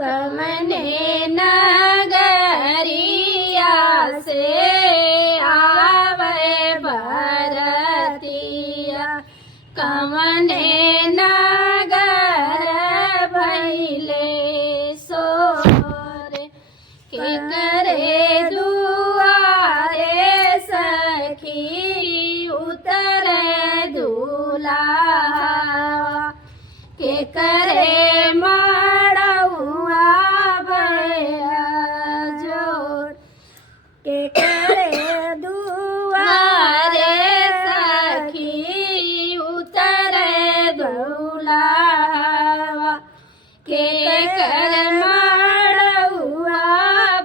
कवने नगरिया से आवे बरतिया, कवने नगर भइले सोर, के करे दुआरे सखी उतरे दूल्हा, के करे मड़उआ भैया जोर, के करे दुआरे सखी उतरे दूल्हा, के कर मड़उआ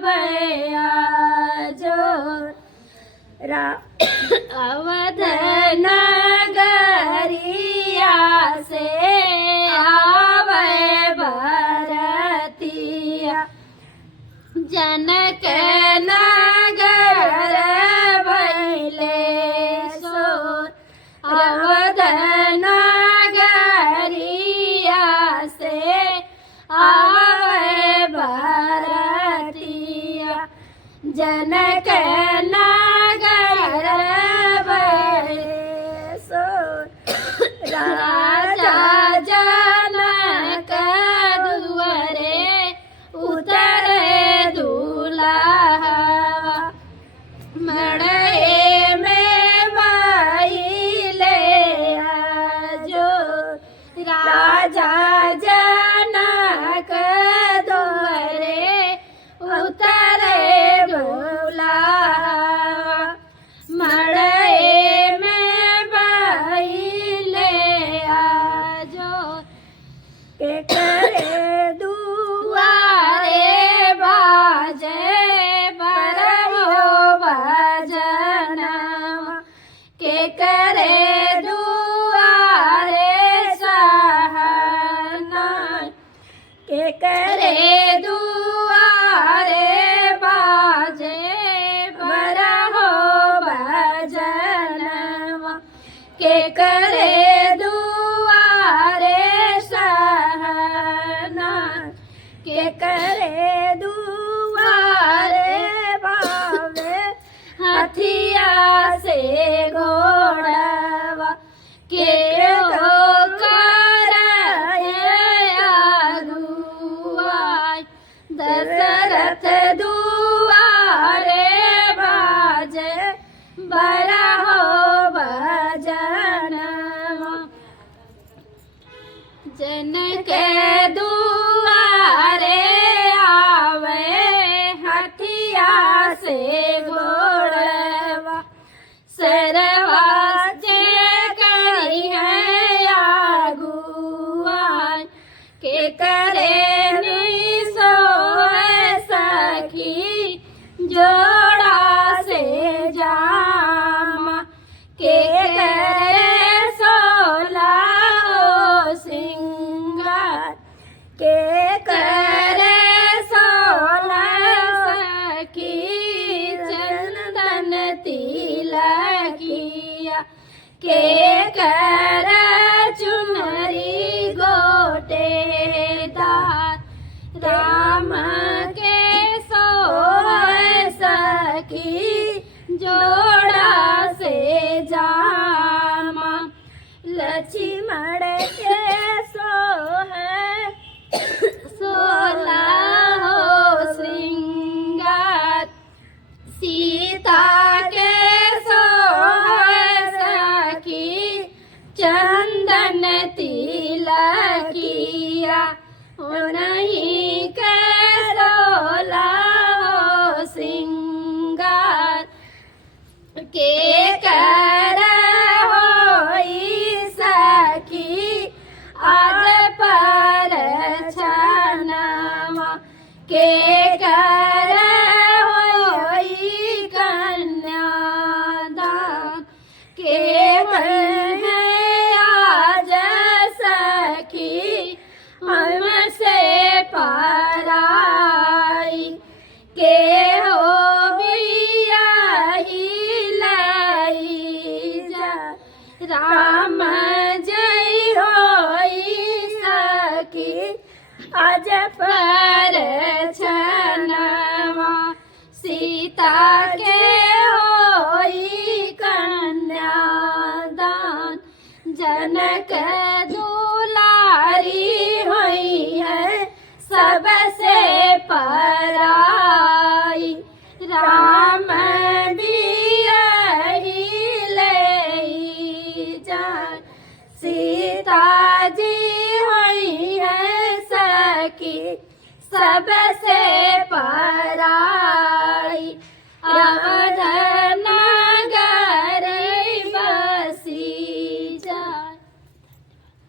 भैया जोर। अवध नगरिया से आवे बरतिया, जनक नगर भइले सोर, अवध नगरिया से आवे बरतिया, जनक नगर भइले सोर। राजा जनक दुआरे उतरे दूल्हा, मड़े में भइले जोर, राजा जनक दुआरे उतरे दूल्हा, मड़े में भइले जोर, के करे दुआरे बाजे बरहो भजनवा, के करे दुआरे सहनाई, के करे दुआरे बाजे बरहो भजनवा, के करे दुआरे सहनाई, के करे दुआरे बावे हथिया से घोड़वा, के हो अगुवाई, दशरथ दुआरे बाजे बरहो भजनवा, जनक दुआरे आवे हथिया से घोड़वा, सरवा जे करी है अगुवाई, के करे निसो सखी जोड़ा से जामा, के करे 16 सिंगार, के करे 16 सखी चंदन तिलकिया, के कर चुनरी गोटेदार, राम के सोए सखी जोड़ा से जामा, लक्ष्मण के सोहे 16 श्रृंगार, सीता के सोहे सखी चंदन तिलकिया, उन्हीं के 16 श्रृंगार, के कर होई सखी आज पर छनवा, के कर होई कन्यादान, के है आज सखी हमसे पराई, के हो बियाही लाई जा, राम जय होई सखी आज पर पर छनवा सीता के होई कन्यादान जनक दुलारी हुई है सबसे पराई राम बियही ले जान सीता जी हुई है सखी सबसे पराई अवध